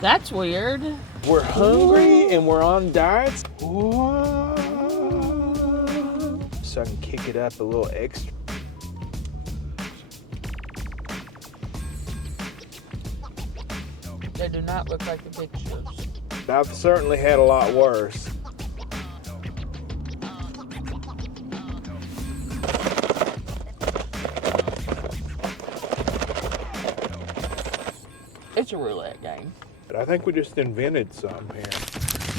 That's weird. We're hungry and we're on diets. So I can kick it up a little extra. They do not look like the pictures. I've certainly had a lot worse. It's a roulette game. But I think we just invented something here.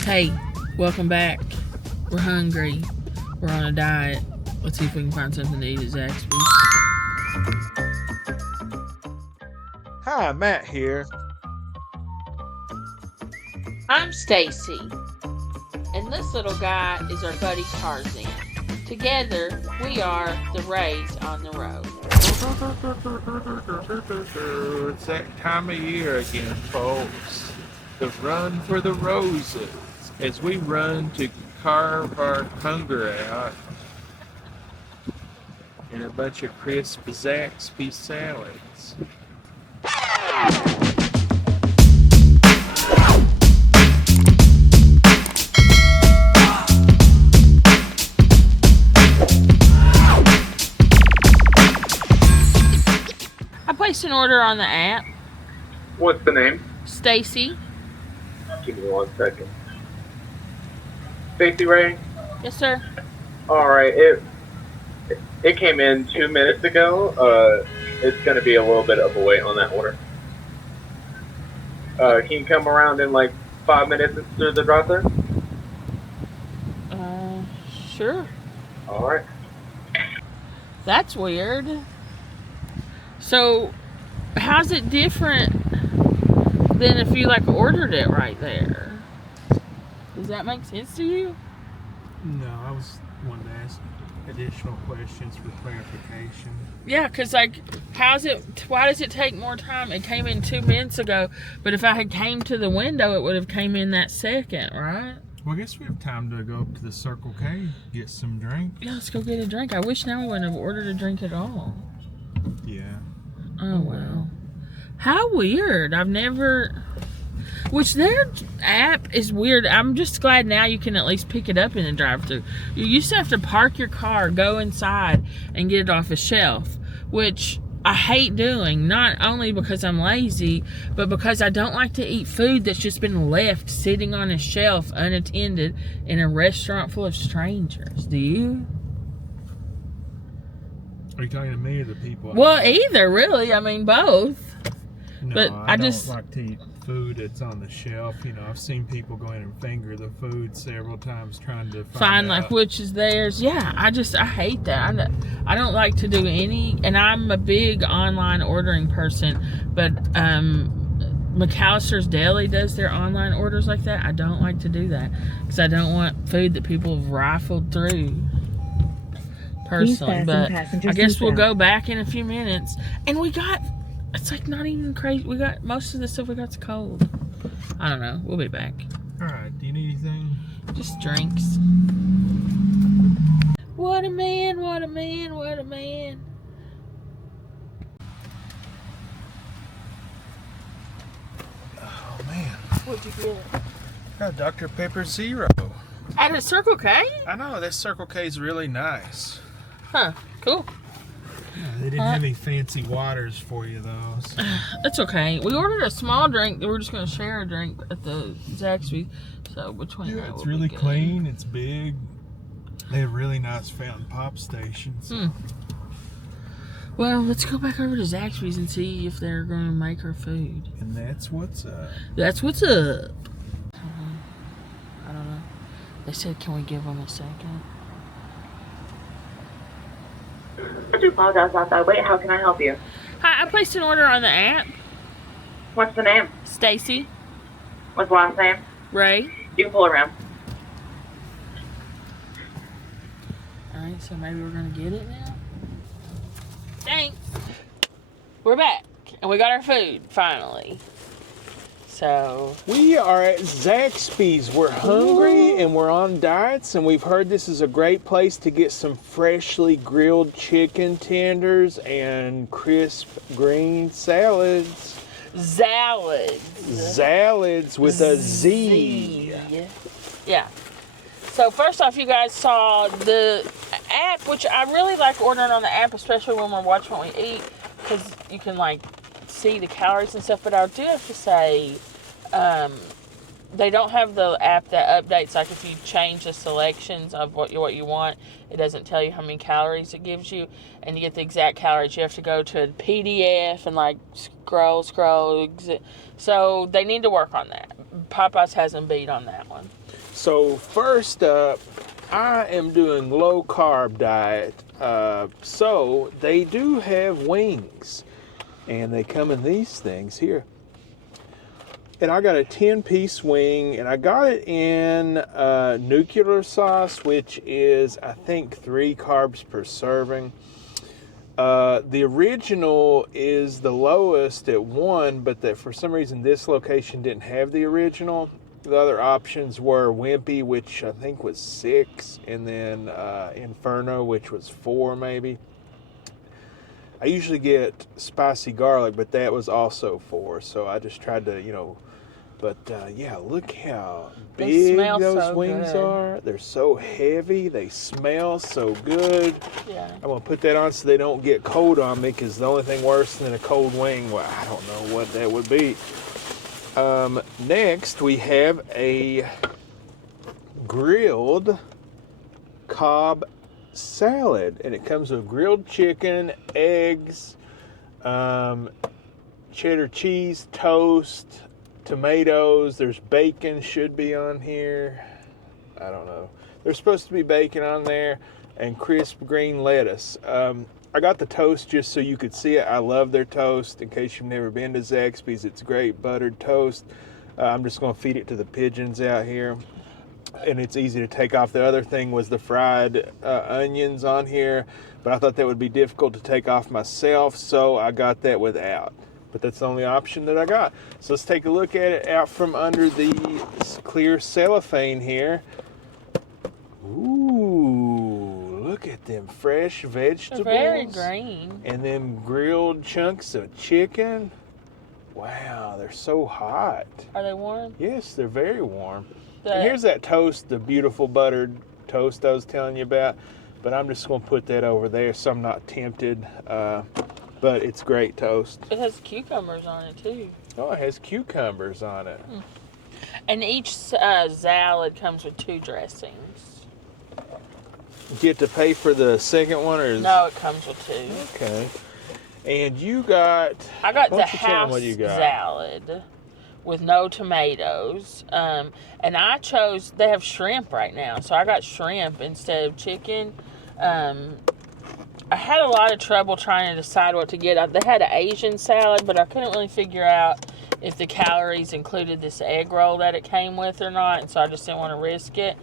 Hey, welcome back. We're hungry. We're on a diet. Let's see if we can find something to eat at Zaxby's. Hi, Matt here. I'm Stacy, and this little guy is our buddy Tarzan. Together, we are the Rays on the road. It's that time of year again, folks. The run for the roses as we run to carve our hunger out in a bunch of crisp Zaxby salads. I placed an order on the app. What's the name? Stacy. Give me 1 second. Stacy Ray? Yes, sir. Alright, it came in 2 minutes ago. It's going to be a little bit of a wait on that order. Can you come around in like 5 minutes through the drive-thru? Sure. Alright. That's weird. So, how's it different than if you like ordered it right there? Does that make sense to you? No, I was wanting to ask additional questions for clarification. Yeah, because like, why does it take more time? It came in 2 minutes ago, but if I had came to the window, it would have came in that second, right? Well, I guess we have time to go up to the Circle K, get some drink. Yeah, let's go get a drink. I wish now we wouldn't have ordered a drink at all. Yeah. Oh, well. How weird. I've never... Which their app is weird. I'm just glad now you can at least pick it up in the drive-thru. You used to have to park your car, go inside, and get it off a shelf, which I hate doing, not only because I'm lazy, but because I don't like to eat food that's just been left sitting on a shelf unattended in a restaurant full of strangers. Do you? Are you talking to me or the people? Well, either, really. I mean, both. No, but I don't just like to eat food that's on the shelf. You know, I've seen people go in and finger the food several times trying to find like out. which is theirs. Yeah, I hate that. I don't like to do any, and I'm a big online ordering person, but McAllister's Deli does their online orders like that. I don't like to do that because I don't want food that people have rifled through personally. But I guess we'll go back in a few minutes, and it's like not even crazy. We got most of the stuff we got's cold. I don't know. We'll be back. All right. Do you need anything? Just drinks. What a man, what a man, what a man. Oh man. What'd you get? Got Dr. Pepper Zero. At a Circle K? I know, this Circle K is really nice. Huh, cool. Yeah, they didn't have any fancy waters for you though. So. That's okay. We ordered a small drink. We're just going to share a drink at the Zaxby. So between that, It's we'll really be good. clean. It's big. They have really nice fountain pop stations. Well, let's go back over to Zaxby's and see if they're going to make our food. And that's what's up. That's what's up. I don't know. They said, can we give them a second? I do apologize about that. Wait, how can I help you? Hi, I placed an order on the app. What's the name? Stacy. What's the last name? Ray. You can pull around. Alright, so maybe we're going to get it now. Thanks. We're back. And we got our food, finally. So, We are at Zaxby's. We're hungry and we're on diets, and we've heard this is a great place to get some freshly grilled chicken tenders and crisp green salads. Zalads. Zalads with a Z. Yeah. So first off, you guys saw the app, which I really like ordering on the app, especially when we're watching what we eat, because you can like see the calories and stuff. But I do have to say, they don't have the app that updates. Like if you change the selections of what you want, it doesn't tell you how many calories it gives you, and to get the exact calories, you have to go to a PDF and like scroll. So they need to work on that. Popeyes hasn't beat on that one. So first up, I am doing low carb diet. So they do have wings, and they come in these things here. And I got a 10-piece wing, and I got it in nuclear sauce, which is, I think, 3 carbs per serving. The original is the lowest at 1, but that for some reason this location didn't have the original. The other options were Wimpy, which I think was 6, and then Inferno, which was 4 maybe. I usually get spicy garlic, but that was also 4, so I just tried to, but yeah, look how big those wings are. They're so heavy. They smell so good. Yeah. I'm going to put that on so they don't get cold on me, because the only thing worse than a cold wing, well, I don't know what that would be. Next, we have a grilled Cobb salad, and it comes with grilled chicken, eggs, cheddar cheese, toast, tomatoes. There's bacon, should be on here. I don't know. There's supposed to be bacon on there, and crisp green lettuce. I got the toast just so you could see it. I love their toast. In case you've never been to Zaxby's, it's great buttered toast. I'm just going to feed it to the pigeons out here, and it's easy to take off. The other thing was the fried onions on here, but I thought that would be difficult to take off myself, so I got that without. But that's the only option that I got. So let's take a look at it out from under the clear cellophane here. Ooh, look at them fresh vegetables. They're very green. And them grilled chunks of chicken. Wow, they're so hot. Are they warm? Yes, they're very warm. And here's that toast, the beautiful buttered toast I was telling you about. But I'm just going to put that over there so I'm not tempted. But it's great toast. It has cucumbers on it, too. Oh, it has cucumbers on it. And each salad comes with 2 dressings. Get to pay for the second one? Or No, it comes with 2. Okay. And you got... I got the house salad with no tomatoes. And I chose... They have shrimp right now, so I got shrimp instead of chicken. I had a lot of trouble trying to decide what to get. They had an Asian salad, but I couldn't really figure out if the calories included this egg roll that it came with or not, and so I just didn't want to risk it.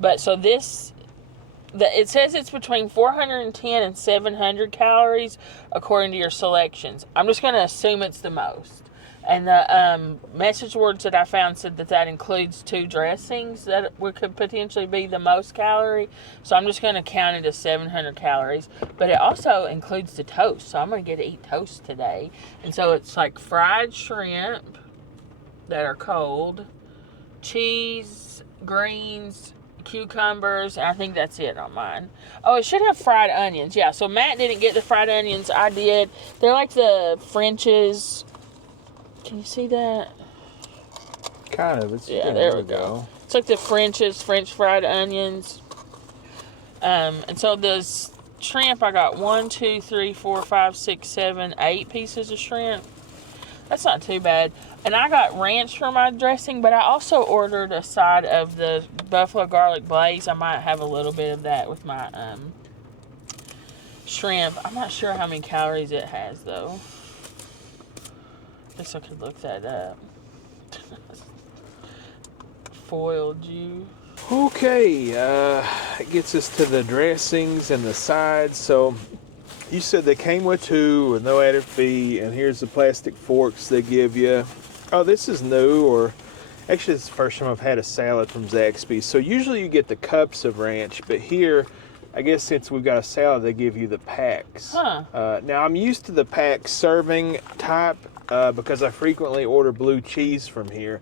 But so it says it's between 410 and 700 calories according to your selections. I'm just going to assume it's the most. And the message boards that I found said that includes 2 dressings that could potentially be the most calorie. So I'm just going to count it as 700 calories. But it also includes the toast. So I'm going to get to eat toast today. And so it's like fried shrimp that are cold, cheese, greens, cucumbers, and I think that's it on mine. Oh, it should have fried onions. Yeah, so Matt didn't get the fried onions. I did. They're like the French's. Can you see that? Kind of. Yeah, there we go. It's like the French's French fried onions. And so this shrimp, I got 1, 2, 3, 4, 5, 6, 7, 8 pieces of shrimp. That's not too bad. And I got ranch for my dressing, but I also ordered a side of the buffalo garlic glaze. I might have a little bit of that with my shrimp. I'm not sure how many calories it has, though. I guess I could look that up. Foiled you. Okay, it gets us to the dressings and the sides. So you said they came with 2 with no added fee, and here's the plastic forks they give you. Oh, this is new, or actually it's the first time I've had a salad from Zaxby. So usually you get the cups of ranch, but here, I guess since we've got a salad, they give you the packs. Huh. Now I'm used to the pack serving type because I frequently order blue cheese from here.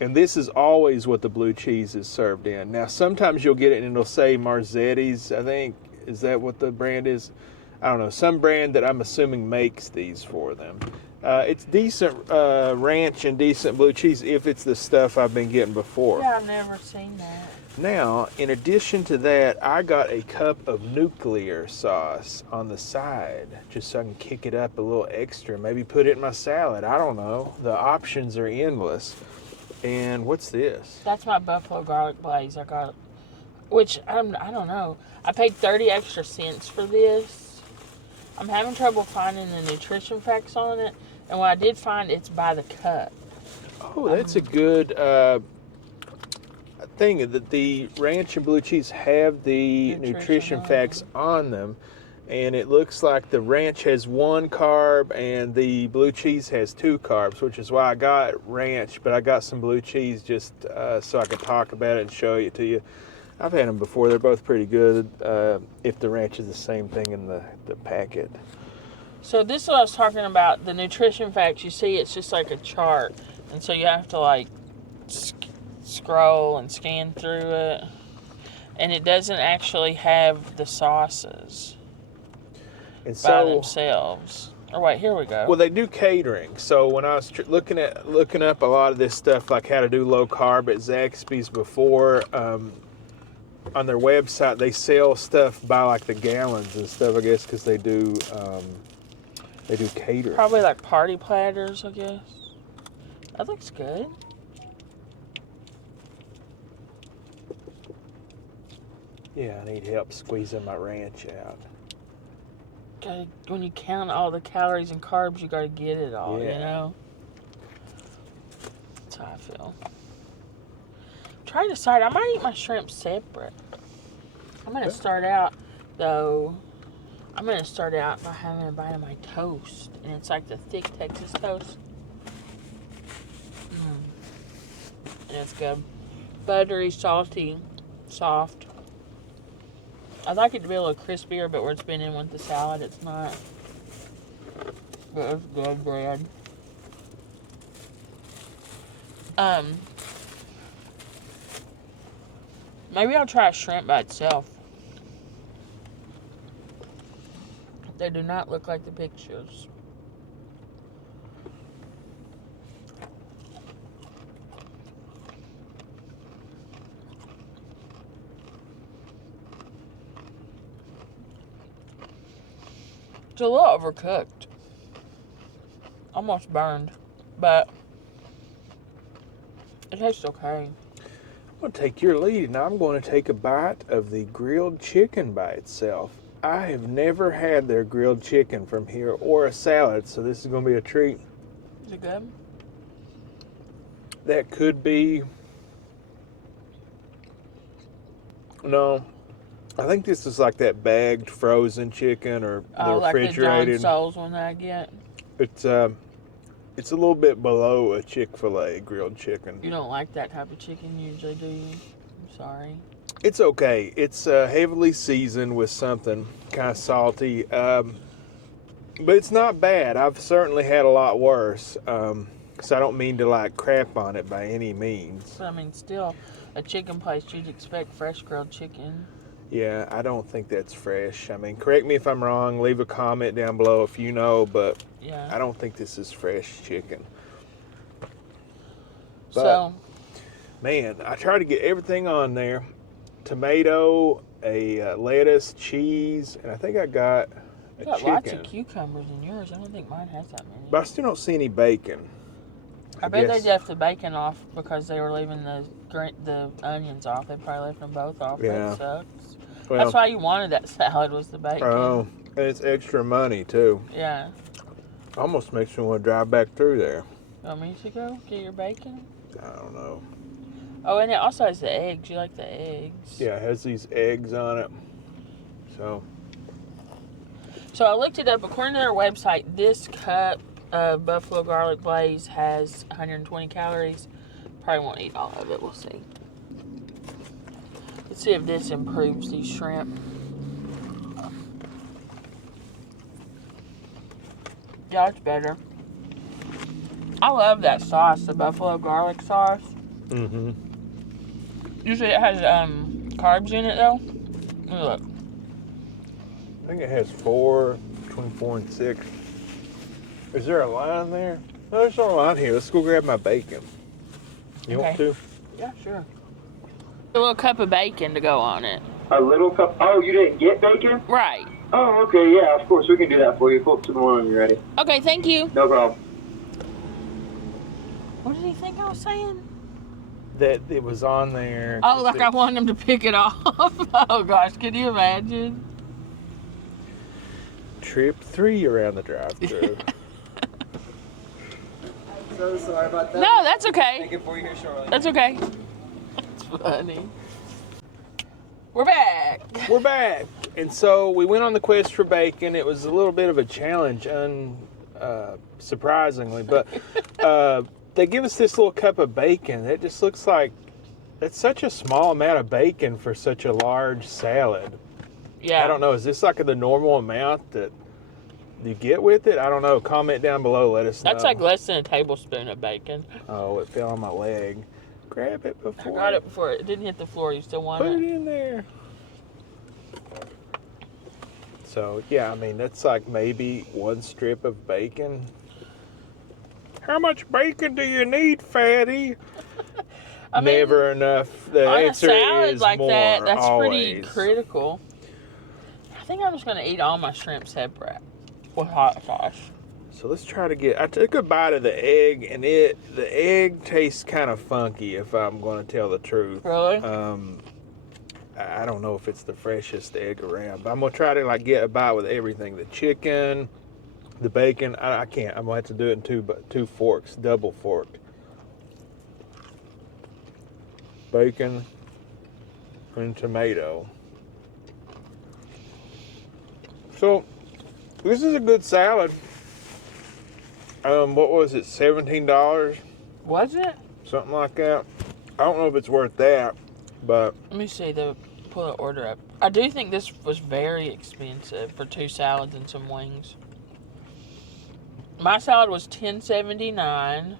And this is always what the blue cheese is served in. Now, sometimes you'll get it and it'll say Marzetti's, I think. Is that what the brand is? I don't know. Some brand that I'm assuming makes these for them. It's decent ranch and decent blue cheese if it's the stuff I've been getting before. Yeah, I've never seen that. Now, in addition to that, I got a cup of nuclear sauce on the side just so I can kick it up a little extra. Maybe put it in my salad. I don't know. The options are endless. And what's this? That's my buffalo garlic glaze. I got, which I don't know. I paid 30 extra cents for this. I'm having trouble finding the nutrition facts on it, and what I did find, it's by the cup. Oh, that's a good thing that the ranch and blue cheese have the nutrition facts on them. And it looks like the ranch has 1 carb and the blue cheese has 2 carbs, which is why I got ranch, but I got some blue cheese just so I could talk about it and show it to you. I've had them before. They're both pretty good if the ranch is the same thing in the packet. So this is what I was talking about. The nutrition facts, you see it's just like a chart. And so you have to like scroll and scan through it. And it doesn't actually have the sauces. And by themselves. Oh wait, here we go. Well, they do catering. So when I was looking up a lot of this stuff, like how to do low carb at Zaxby's before, on their website they sell stuff by like the gallons and stuff. I guess because they do catering. Probably like party platters, I guess. That looks good. Yeah, I need help squeezing my ranch out. When you count all the calories and carbs, you gotta get it all, you know? That's how I feel. Try to decide. I might eat my shrimp separate. I'm gonna start out, though. I'm gonna start out by having a bite of my toast. And it's like the thick Texas toast. And it's good. Buttery, salty, soft. I'd like it to be a little crispier, but where it's been in with the salad, it's not. But it's good bread. Maybe I'll try a shrimp by itself. They do not look like the pictures. It's a little overcooked. Almost burned. But it tastes okay. I'm going to take your lead, and I'm going to take a bite of the grilled chicken by itself. I have never had their grilled chicken from here or a salad, so this is going to be a treat. Is it good? That could be... No. I think this is like that bagged frozen chicken or the refrigerated. Like the John Souls one that I get. It's a little bit below a Chick-fil-A grilled chicken. You don't like that type of chicken usually, do you? I'm sorry. It's okay. It's heavily seasoned with something kind of salty, but it's not bad. I've certainly had a lot worse. Because I don't mean to like crap on it by any means. But I mean, still, a chicken place, you'd expect fresh grilled chicken. Yeah, I don't think that's fresh. I mean, correct me if I'm wrong. Leave a comment down below if you know, but yeah. I don't think this is fresh chicken. But, so, man, I try to get everything on there. Tomato, a lettuce, cheese, and I think I got a chicken. Lots of cucumbers in yours. I don't think mine has that many. But I still don't see any bacon. I bet they left the bacon off because they were leaving the onions off. They probably left them both off. Yeah. That sucks. Well, that's why you wanted that salad, was the bacon. Oh, and it's extra money, too. Yeah. Almost makes me want to drive back through there. You want me to go get your bacon? I don't know. Oh, and it also has the eggs. You like the eggs? Yeah, it has these eggs on it. So I looked it up. According to their website, this cup of buffalo garlic glaze has 120 calories. Probably won't eat all of it. We'll see. Let's see if this improves these shrimp. Yeah, it's better. I love that sauce, the buffalo garlic sauce. Mm-hmm. Usually it has carbs in it though. Look. I think it has 4, between 4 and 6. Is there a line there? No, there's no line here. Let's go grab my bacon. You want to? Yeah, sure. A little cup of bacon to go on it. A little cup. Oh, you didn't get bacon? Right. Oh, okay. Yeah, of course we can do that for you. Pull up to the one when you're ready. Okay, thank you. No problem. What did he think I was saying? That it was on there. Oh, like I wanted him to pick it off. Oh gosh, can you imagine? Trip 3 around the drive-thru. So sorry about that. No, that's okay. Make it for you here shortly. That's okay. That's funny. We're back. We're back. And so we went on the quest for bacon. It was a little bit of a challenge, surprisingly. But they give us this little cup of bacon. It just looks like that's such a small amount of bacon for such a large salad. Yeah. I don't know. Is this like the normal amount that you get with it? I don't know. Comment down below. Let us know. That's like less than a tablespoon of bacon. Oh, it fell on my leg. Grab it I before. got it before it didn't hit the floor. You still want Put it? it in there. So, yeah, I mean, that's like maybe one strip of bacon. How much bacon do you need, fatty? I mean, Never enough. The on a answer salad is like more, that, that's always. pretty critical. I think I'm just going to eat all my shrimp separate with hot sauce. So let's try to get. I took a bite of the egg, and the egg tastes kind of funky. If I'm going to tell the truth, Really? I don't know if it's the freshest egg around, but I'm gonna try to like get a bite with everything: the chicken, the bacon. I can't. I'm gonna have to do it in two forks, double forked. Bacon and tomato. So this is a good salad. What was it? $17? Was it? Something like that. I don't know if it's worth that, but Let me see pull the order up. I do think this was very expensive for 2 salads and some wings. My salad was $10.79,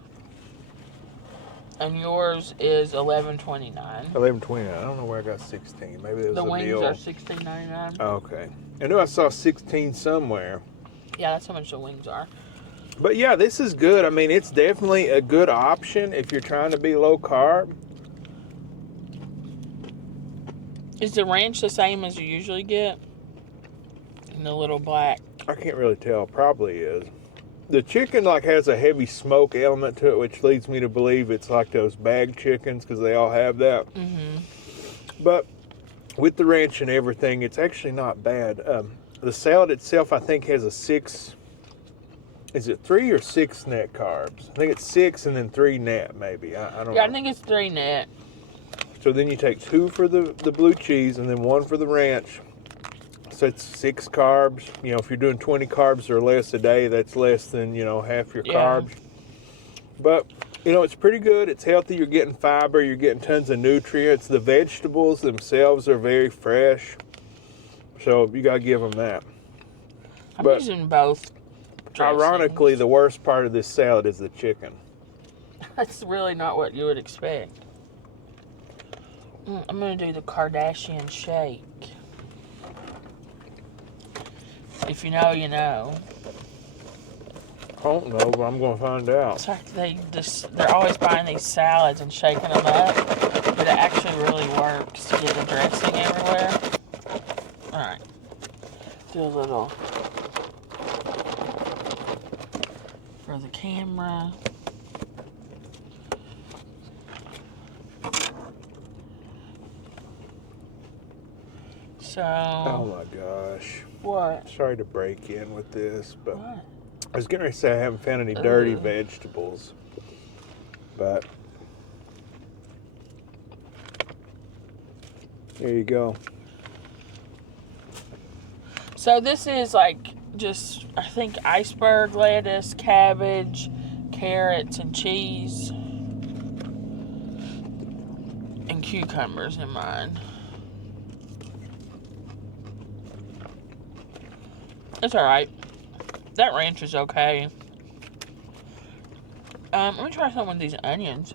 and yours is $11.29. $11.29. I don't know where I got 16. Maybe it was The a wings deal. are $16.99. Oh, okay. I knew I saw 16 somewhere. Yeah, that's how much the wings are. But yeah, this is good. I mean, it's definitely a good option if you're trying to be low carb. Is the ranch the same as you usually get? In the little black. I can't really tell. Probably is. The chicken like has a heavy smoke element to it, which leads me to believe it's like those bag chickens because they all have that. Mm-hmm. But with the ranch and everything, it's actually not bad. The salad itself, I think, has a 6. Is it 3 or 6 net carbs? I think it's 6 and then 3 net, maybe. I don't know. Yeah, I think it's 3 net. So then you take 2 for the blue cheese and then 1 for the ranch. So it's 6 carbs. You know, if you're doing 20 carbs or less a day, that's less than, half your carbs. But, it's pretty good. It's healthy. You're getting fiber. You're getting tons of nutrients. The vegetables themselves are very fresh. So you got to give them that. I'm using both dressings. Ironically, the worst part of this salad is the chicken. That's really not what you would expect. I'm going to do the Kardashian shake. If you know, you know. I don't know, but I'm going to find out. It's like they're always buying these salads and shaking them up, but it actually really works to get the dressing everywhere. Alright. Do a little for the camera. So. Oh my gosh. What? Sorry to break in with this, but What? I was getting ready to say I haven't found any dirty vegetables. But there you go. So this is like just, I think, iceberg lettuce, cabbage, carrots, and cheese. And cucumbers in mine. It's alright. That ranch is okay. Let me try some of these onions.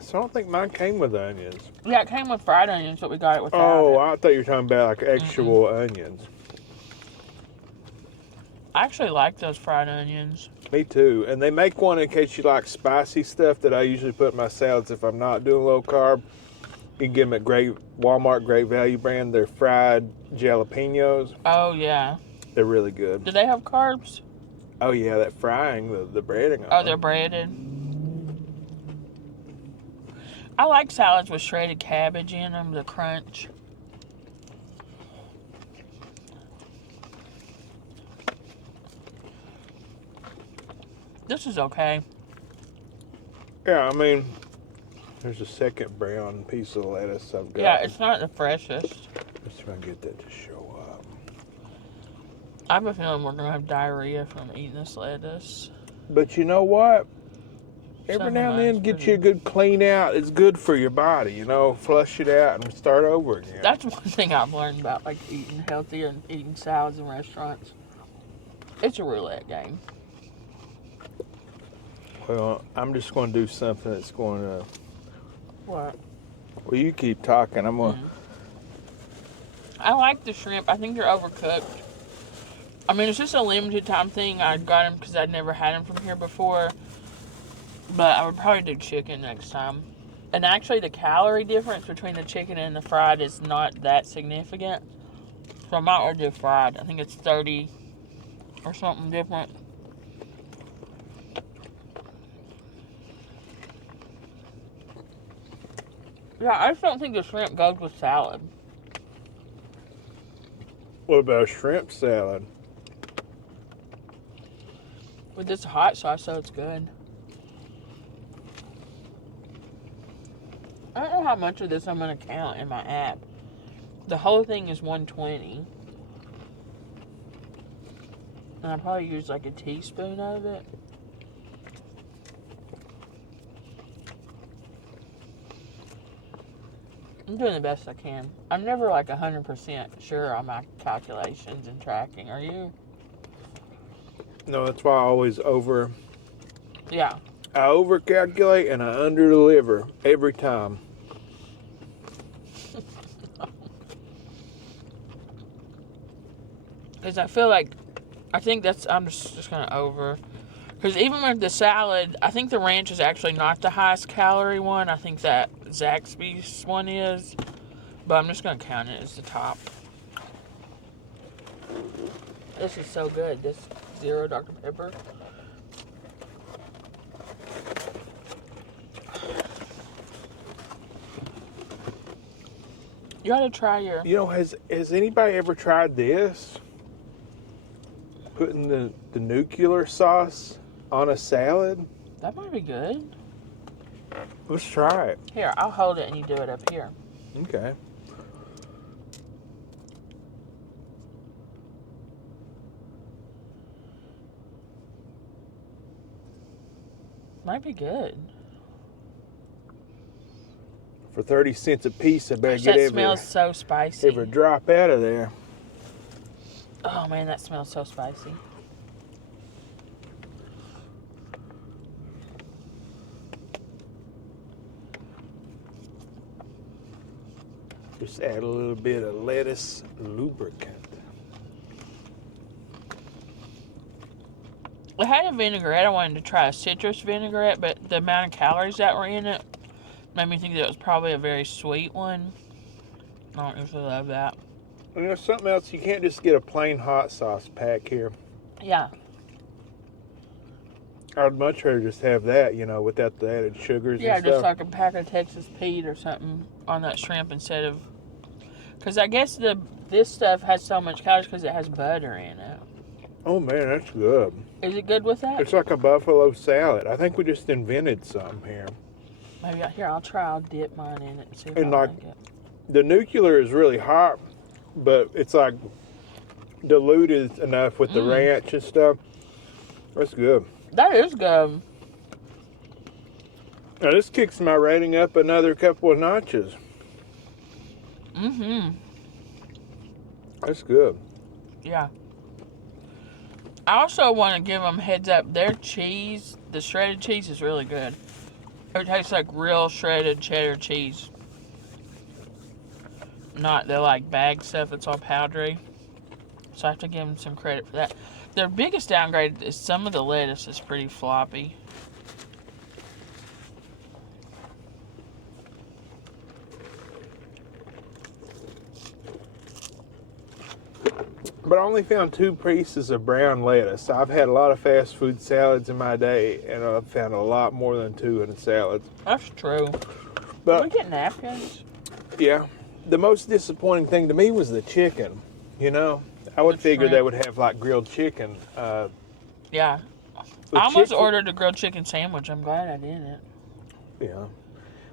So I don't think mine came with onions. Yeah, it came with fried onions, but we got it without Oh, it. I thought you were talking about like actual onions. I actually like those fried onions. Me too. And they make one in case you like spicy stuff that I usually put in my salads if I'm not doing low carb. You can get them at Walmart Great Value brand. They're fried jalapenos. Oh, yeah. They're really good. Do they have carbs? Oh, yeah, that frying, the breading on Oh, they're them. breaded. I like salads with shredded cabbage in them, the crunch. This is okay. Yeah, I mean, there's a second brown piece of lettuce I've got. Yeah, it's not the freshest. Let's try and get that to show up. I have a feeling we're going to have diarrhea from eating this lettuce. But you know what? Every Some now and of then, mine's get pretty- you a good clean out. It's good for your body, you know. Flush it out and start over again. That's one thing I've learned about like eating healthy and eating salads in restaurants. It's a roulette game. Well, I'm just going to do something that's going to... What? Well, you keep talking. I'm going to... I like the shrimp. I think they're overcooked. I mean, it's just a limited time thing. I got them because I'd never had them from here before. But I would probably do chicken next time. And actually, the calorie difference between the chicken and the fried is not that significant. So I might well do fried. I think it's 30 or something different. Yeah, I just don't think the shrimp goes with salad. What about shrimp salad? With this hot sauce, so it's good. I don't know how much of this I'm going to count in my app. The whole thing is 120. And I probably use like a teaspoon of it. I'm doing the best I can. I'm never like 100% sure on my calculations and tracking. Are you? No, that's why I always Yeah. I over-calculate and I under-deliver every time. Because I feel like, I'm just going to over. Because even with the salad, I think the ranch is actually not the highest calorie one. I think that Zaxby's one is. But I'm just going to count it as the top. This is so good. This Zero Dr. Pepper. You gotta try your... You know, has anybody ever tried this? Putting the nuclear sauce on a salad? That might be good. Let's try it. Here, I'll hold it and you do it up here. Okay. Might be good. For 30 cents a piece, I better Gosh, get that smells so spicy. every drop out of there. Oh man, that smells so spicy. Just add a little bit of lettuce lubricant. I had a vinaigrette. I wanted to try a citrus vinaigrette, but the amount of calories that were in it made me think that it was probably a very sweet one. I don't usually love that. And there's something else. You can't just get a plain hot sauce pack here. Yeah. I'd much rather just have that, you know, without the added sugars Yeah, and stuff. just like a pack of Texas Pete or something on that shrimp instead of... Because I guess this stuff has so much calories because it has butter in it. Oh, man, that's good. Is it good with that? It's like a buffalo salad. I think we just invented something here. Maybe here, I'll try. I'll dip mine in it and see if And I like- like it. The nuclear is really hot, but it's like diluted enough with the ranch and stuff. That's good. That is good. Now, this kicks my rating up another couple of notches. Mm-hmm. That's good. Yeah. I also want to give them heads up. Their cheese, the shredded cheese, is really good. It tastes like real shredded cheddar cheese. Not the like bag stuff that's all powdery. So I have to give them some credit for that. Their biggest downgrade is some of the lettuce is pretty floppy. But I only found 2 pieces of brown lettuce. I've had a lot of fast food salads in my day, and I've found a lot more than 2 in a salad. That's true. But Can we get napkins? yeah, the most disappointing thing to me was the chicken. You know, I would figure they would have like grilled chicken. Yeah. I almost ordered a grilled chicken sandwich. I'm glad I didn't. Yeah.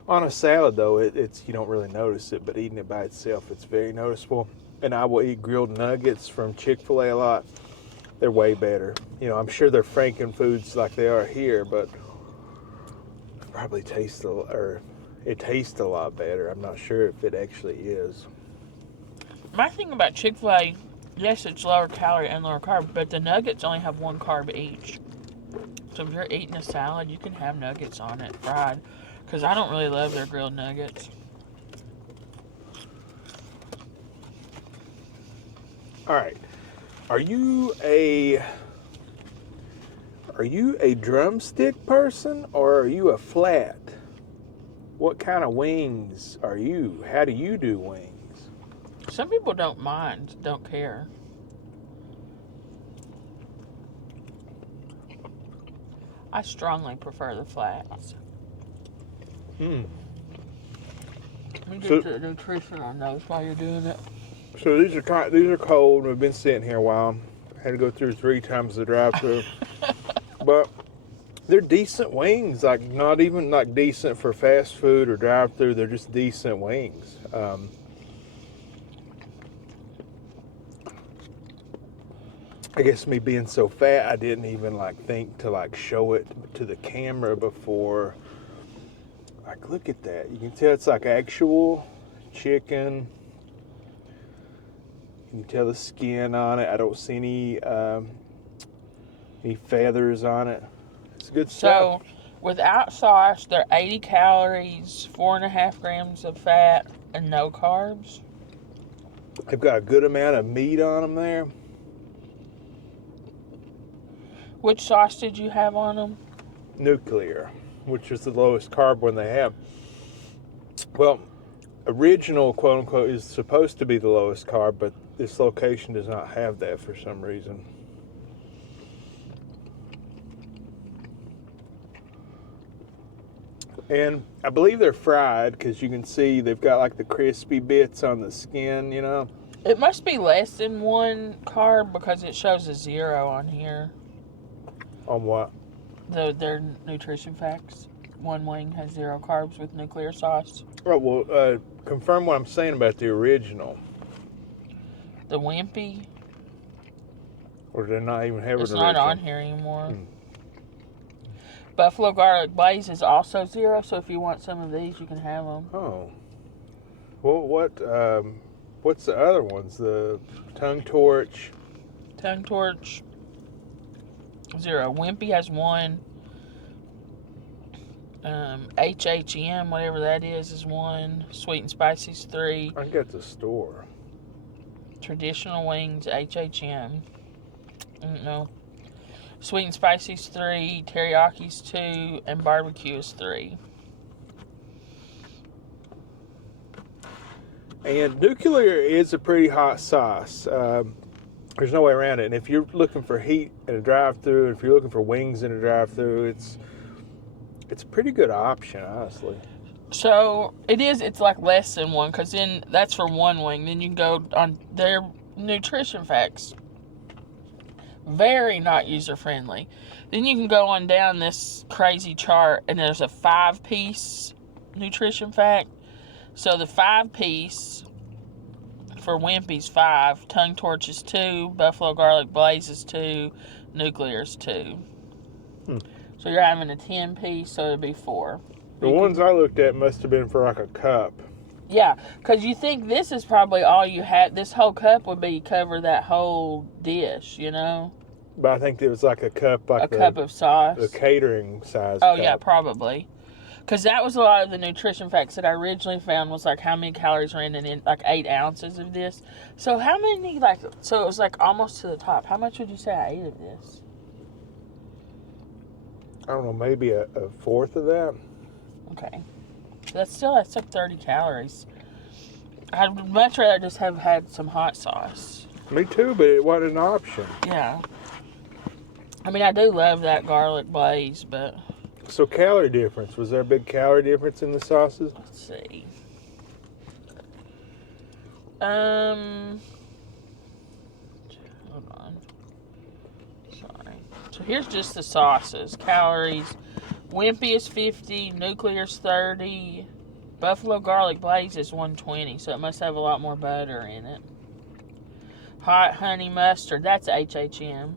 On a salad, though, it's you don't really notice it, but eating it by itself, it's very noticeable. And I will eat grilled nuggets from Chick-fil-A a lot. They're way better. You know, I'm sure they're Franken foods like they are here, but probably it tastes a lot better. I'm not sure if it actually is. My thing about Chick-fil-A, yes, it's lower calorie and lower carb, but the nuggets only have 1 carb each. So if you're eating a salad, you can have nuggets on it, fried. Because I don't really love their grilled nuggets. All right. Are you a drumstick person or are you a flat? What kind of wings are you? How do you do wings? Some people don't mind, don't care. I strongly prefer the flats. Let me get the nutrition on those while you're doing it. So these are cold. We've been sitting here a while. Had to go through 3 times the drive-through, but they're decent wings. Like not even like decent for fast food or drive-through. They're just decent wings. I guess me being so fat, I didn't even like think to like show it to the camera before. Like, look at that. You can tell it's like actual chicken. You can tell the skin on it. I don't see any feathers on it. It's good stuff. So, without sauce, they're 80 calories, 4.5 grams of fat, and no carbs. They've got a good amount of meat on them there. Which sauce did you have on them? Nuclear, which is the lowest carb one they have. Well, original, quote unquote, is supposed to be the lowest carb, but this location does not have that for some reason. And I believe they're fried because you can see they've got like the crispy bits on the skin, you know. It must be less than 1 carb because it shows a 0 on here. On what? Their nutrition facts. 1 wing has 0 carbs with nuclear sauce. Oh, well, confirm what I'm saying about the original. The Wimpy. Or do they not even have it? It's not on here anymore. Buffalo garlic blaze is also 0, so if you want some of these, you can have them. Oh. Well, what's the other ones? The tongue torch. Tongue torch, 0. Wimpy has 1. HHM, whatever that is 1. Sweet and spicy's 3. I think that's a store. Traditional wings, HHM. I don't know. Sweet and spicy's 3. Teriyaki's 2. And barbecue is 3. And nuclear is a pretty hot sauce. There's no way around it. And if you're looking for heat in a drive-thru, if you're looking for wings in a drive-thru, it's a pretty good option, honestly. So it's like less than 1, because then that's for 1 wing. Then you can go on their nutrition facts. Very not user-friendly. Then you can go on down this crazy chart, and there's a 5-piece nutrition fact. So the 5-piece for Wimpy's 5, tongue torch is 2, buffalo garlic blaze is 2, nuclear is 2. So you're having a 10-piece, so it'd be 4. The ones I looked at must have been for like a cup. Yeah, because you think this is probably all you had. This whole cup would be cover that whole dish, you know? But I think it was like a cup, like a cup of sauce. the catering size. Oh, cup. yeah, probably. Because that was a lot of the nutrition facts that I originally found was like how many calories are in like 8 ounces of this. So how many, like, so it was like almost to the top. How much would you say I ate of this? I don't know, maybe a fourth of that. Okay. That's like 30 calories. I'd much rather just have had some hot sauce. Me too, but it wasn't an option. Yeah. I mean, I do love that garlic glaze, but... So calorie difference. Was there a big calorie difference in the sauces? Let's see. Hold on. Sorry. So here's just the sauces. Calories. Wimpy is 50. Nuclear is 30. Buffalo garlic glaze is 120. So it must have a lot more butter in it. Hot honey mustard. That's HHM.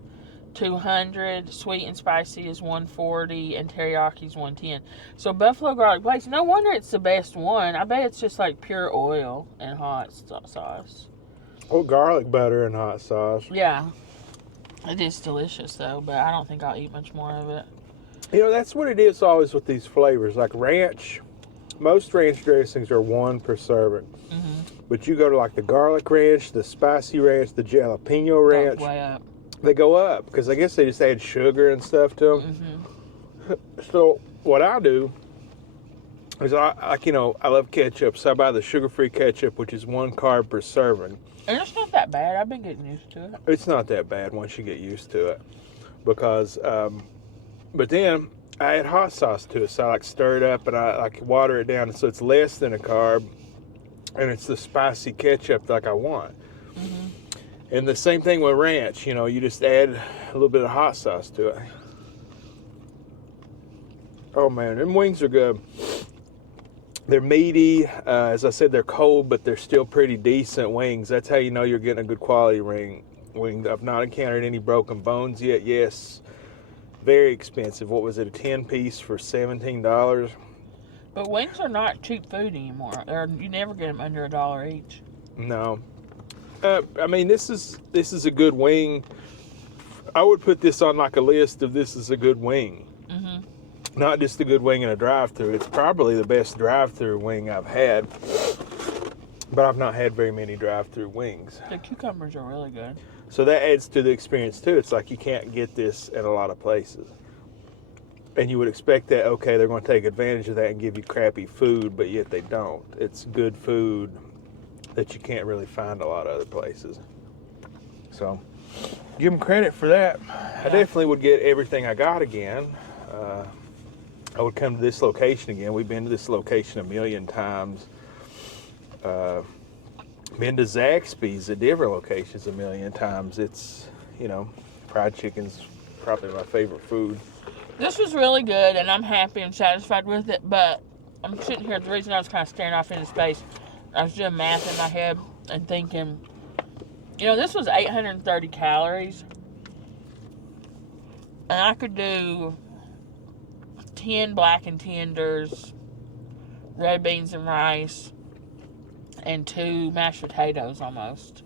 200. Sweet and spicy is 140. And teriyaki is 110. So buffalo garlic glaze. No wonder it's the best one. I bet it's just like pure oil and hot sauce. Oh, garlic butter and hot sauce. Yeah. It is delicious though, but I don't think I'll eat much more of it. You know, that's what it is always with these flavors. Like ranch, most ranch dressings are 1 per serving. Mm-hmm. But you go to like the garlic ranch, the spicy ranch, the jalapeno ranch. Way up. They go up because I guess they just add sugar and stuff to them. Mm-hmm. So what I do is I love ketchup, so I buy the sugar-free ketchup, which is 1 carb per serving. And it's not that bad. I've been getting used to it. It's not that bad once you get used to it, because but then I add hot sauce to it, so I like stir it up and I like water it down, so it's less than a carb, and it's the spicy ketchup like I want. Mm-hmm. And the same thing with ranch, you just add a little bit of hot sauce to it. Oh man, them wings are good. They're meaty. As I said, they're cold, but they're still pretty decent wings. That's how you know you're getting a good quality wing. I've not encountered any broken bones yet. Yes, very expensive. What was it, a 10-piece for $17? But wings are not cheap food anymore. You never get them under $1 each. No. I mean, this is a good wing. I would put this on like a list of this is a good wing. Mm-hmm. Not just a good wing in a drive-thru. It's probably the best drive-thru wing I've had. But I've not had very many drive-thru wings. The cucumbers are really good. So that adds to the experience too. It's like you can't get this at a lot of places. And you would expect that, okay, they're going to take advantage of that and give you crappy food, but yet they don't. It's good food that you can't really find a lot of other places. So give them credit for that. I definitely would get everything I got again. I would come to this location again. We've been to this location a million times. Been to Zaxby's at different locations a million times. It's, fried chicken's probably my favorite food. This was really good, and I'm happy and satisfied with it, but I'm sitting here, the reason I was kind of staring off into space, I was doing math in my head and thinking, this was 830 calories, and I could do 10 blackened tenders, red beans and rice, and 2 mashed potatoes almost.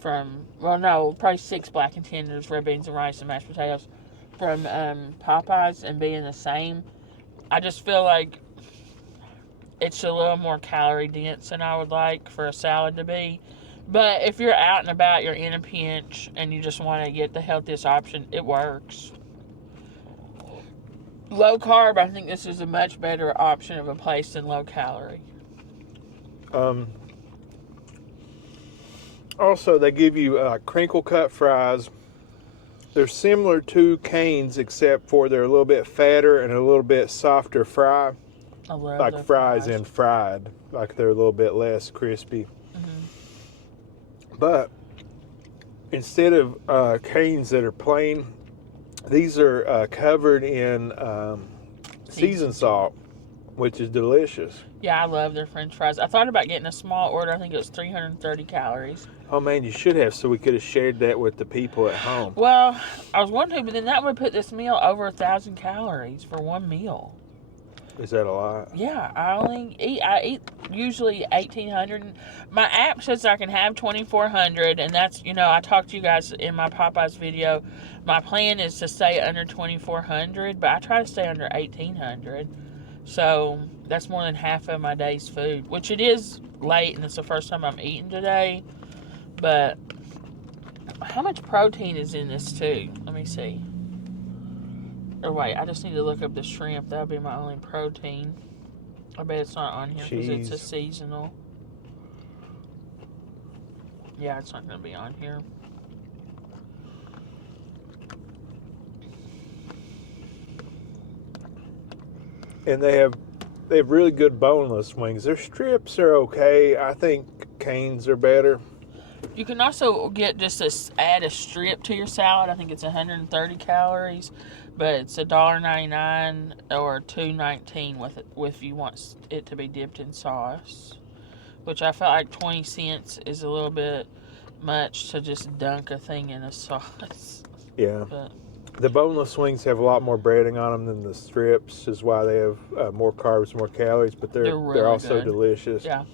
Probably 6 blackened tenders, red beans and rice, and mashed potatoes from Popeyes, and being the same. I just feel like it's a little more calorie dense than I would like for a salad to be. But if you're out and about, you're in a pinch, and you just want to get the healthiest option, it works. Low carb, I think this is a much better option of a place than low calorie. Also, they give you crinkle cut fries. They're similar to Cane's, except for they're a little bit fatter and a little bit softer fry. I love like fries and fried. Like they're a little bit less crispy. Mm-hmm. But instead of Cane's that are plain, these are covered in seasoned salt, which is delicious. Yeah, I love their French fries. I thought about getting a small order. I think it was 330 calories. Oh man, you should have, so we could have shared that with the people at home. Well, I was wanting to, but then that would put this meal over 1,000 calories for one meal. Is that a lot? Yeah, I eat usually 1,800. My app says I can have 2,400, and that's, I talked to you guys in my Popeyes video. My plan is to stay under 2,400, but I try to stay under 1,800. So that's more than half of my day's food, which it is late, and it's the first time I'm eating today. But how much protein is in this too? Let me see. Or wait, I just need to look up the shrimp. That would be my only protein. I bet it's not on here because it's a seasonal. Yeah, it's not going to be on here. And they have really good boneless wings. Their strips are okay. I think Cane's are better. You can also get add a strip to your salad. I think it's 130 calories, but it's $1.99 or $2.19 with it if you want it to be dipped in sauce. Which I felt like 20 cents is a little bit much to just dunk a thing in a sauce. Yeah. But the boneless wings have a lot more breading on them than the strips, is why they have more carbs, more calories, but they're really also good. delicious. Yeah.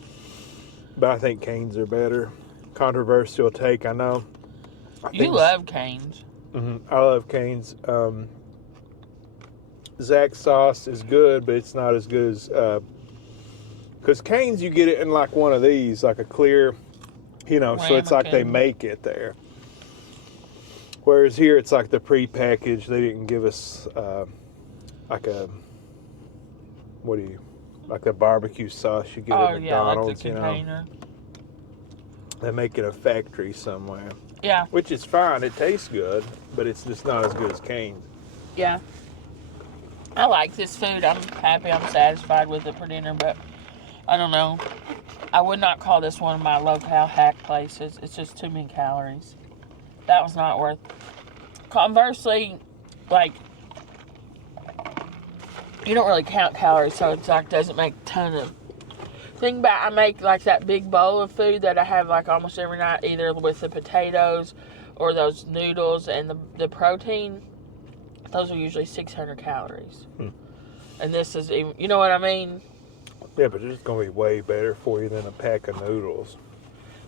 But I think Cane's are better. Controversial take, I know. You love Cane's. Mm-hmm. I love Cane's. Zax sauce is good, but it's not as good as... Because Cane's, you get it in like one of these, like a clear, so it's like they make it there. Whereas here, it's like the pre-packaged. They didn't give us like a... Like the barbecue sauce you get at McDonald's, like the container. They make it a factory somewhere. Yeah. Which is fine. It tastes good, but it's just not as good as Cane's. Yeah. I like this food. I'm happy. I'm satisfied with it for dinner, but I don't know. I would not call this one of my low-cal hack places. It's just too many calories. That was not worth. Conversely, like, you don't really count calories, so it's like doesn't make a ton of. Think about, I make like that big bowl of food that I have like almost every night, either with the potatoes or those noodles and the protein. Those are usually 600 calories. And this is even, you know what I mean? Yeah, but it's going to be way better for you than a pack of noodles.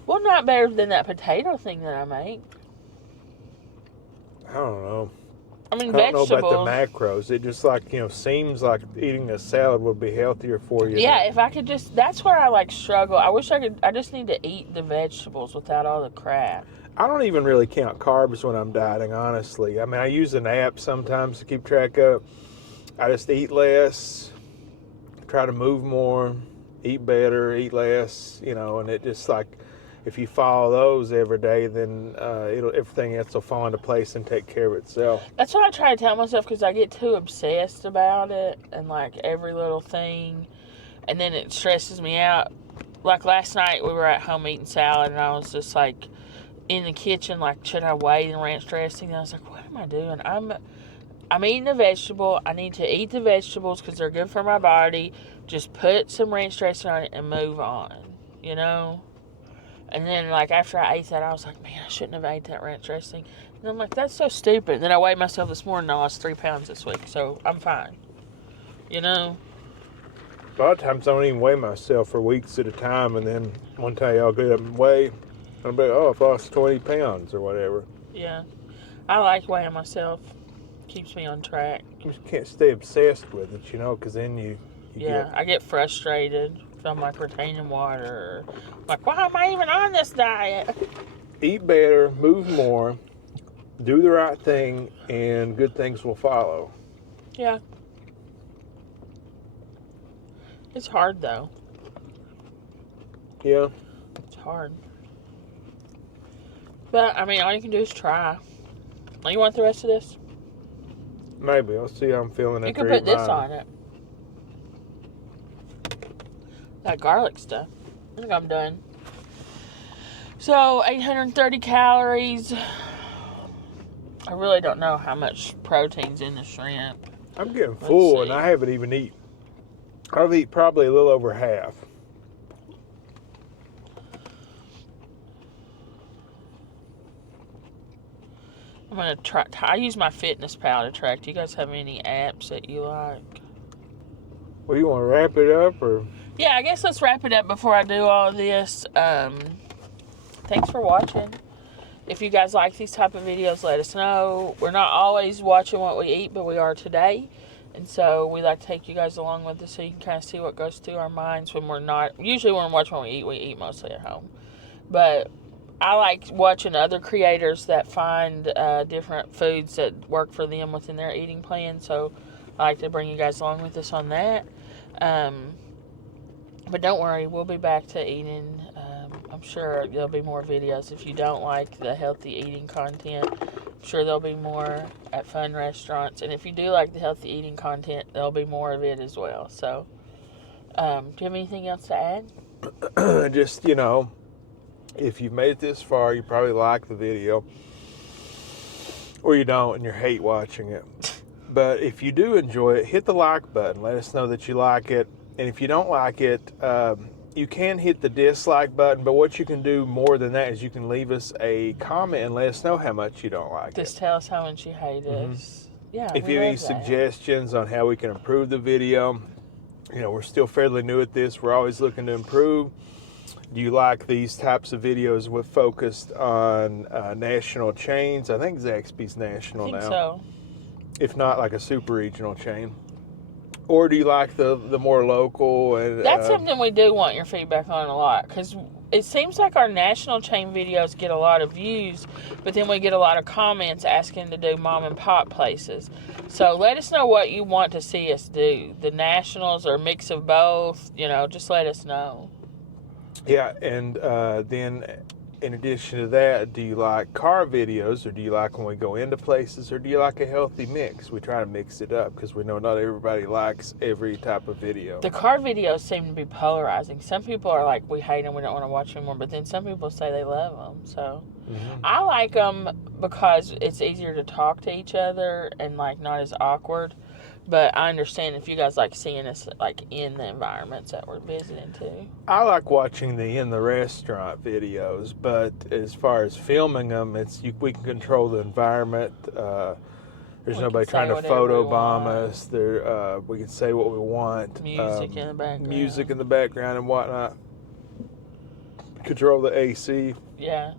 Well, not better than that potato thing that I make. I don't know. I mean, vegetables. I don't know vegetables. about the macros. It just like, seems like eating a salad would be healthier for you. Yeah, if I could just, that's where I like struggle. I wish I could, I just need to eat the vegetables without all the crap. I don't even really count carbs when I'm dieting, honestly. I mean, I use an app sometimes to keep track of. I just eat less, try to move more, eat better, eat less, and it just like, if you follow those every day, then everything else will fall into place and take care of itself. That's what I try to tell myself because I get too obsessed about it and like every little thing, and then it stresses me out. Like last night, we were at home eating salad, and I was just like in the kitchen, like, should I wait and ranch dressing? And I was like, what am I doing? I'm eating a vegetable. I need to eat the vegetables because they're good for my body. Just put some ranch dressing on it and move on, And then, like, after I ate that, I was like, man, I shouldn't have ate that ranch dressing. And I'm like, that's so stupid. And then I weighed myself this morning, and I lost 3 pounds this week. So I'm fine. A lot of times I don't even weigh myself for weeks at a time, and then one day I'll get up and weigh, and I'll be like, oh, I've lost 20 pounds or whatever. Yeah. I like weighing myself. Keeps me on track. You just can't stay obsessed with it, because then you I get frustrated if I'm like retaining water. Like, why am I even on this diet? Eat better, move more, do the right thing, and good things will follow. Yeah. It's hard, though. Yeah. It's hard. But, I mean, all you can do is try. You want the rest of this? Maybe. I'll see how I'm feeling. You can put this on it. That garlic stuff. I think I'm done. So, 830 calories. I really don't know how much protein's in the shrimp. I'm getting full, and I haven't even eaten. I've eaten probably a little over half. I'm going to try. I use my Fitness Pal to track. Do you guys have any apps that you like? Well, you want to wrap it up, or? Yeah, I guess let's wrap it up before I do all of this. Thanks for watching. If you guys like these type of videos, let us know. We're not always watching what we eat, but we are today. And so we like to take you guys along with us so you can kind of see what goes through our minds when we're not. Usually when we're watching what we eat mostly at home. But I like watching other creators that find different foods that work for them within their eating plan. So I like to bring you guys along with us on that. But don't worry, we'll be back to eating. I'm sure there'll be more videos. If you don't like the healthy eating content, I'm sure there'll be more at fun restaurants. And if you do like the healthy eating content, there'll be more of it as well. So, do you have anything else to add? Just, if you've made it this far, you probably like the video. Or you don't and you hate watching it. But if you do enjoy it, hit the like button. Let us know that you like it. And if you don't like it, you can hit the dislike button, but what you can do more than that is you can leave us a comment and let us know how much you don't like Just it. tell us how much you hate us. Yeah. If you have any suggestions on how we can improve the video, we're still fairly new at this. We're always looking to improve. Do you like these types of videos with focused on national chains? I think Zaxby's national now. I think so. If not, like a super regional chain. Or do you like the more local? And That's something we do want your feedback on a lot, because it seems like our national chain videos get a lot of views, but then we get a lot of comments asking to do mom and pop places. So let us know what you want to see us do. The nationals or a mix of both, just let us know. Yeah, and then in addition to that, do you like car videos, or do you like when we go into places, or do you like a healthy mix? We try to mix it up because we know not everybody likes every type of video. The car videos seem to be polarizing. Some people are like, we hate them, we don't want to watch anymore, but then some people say they love them. So I like them because it's easier to talk to each other and not as awkward. But I understand if you guys like seeing us in the environments that we're visiting too. I like watching the in the restaurant videos, but as far as filming them, we can control the environment. There's nobody trying to photobomb us. We can say what we want. Music in the background. Music in the background and whatnot. Control the AC. Yeah.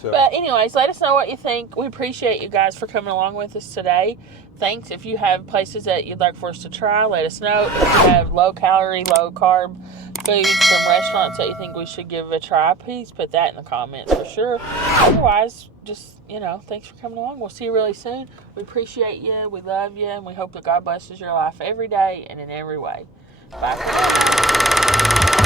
So. But anyways, let us know what you think. We appreciate you guys for coming along with us today. Thanks. If you have places that you'd like for us to try, let us know. If you have low-calorie, low-carb foods from restaurants that you think we should give a try, please put that in the comments for sure. Otherwise, just, thanks for coming along. We'll see you really soon. We appreciate you. We love you. And we hope that God blesses your life every day and in every way. Bye for now.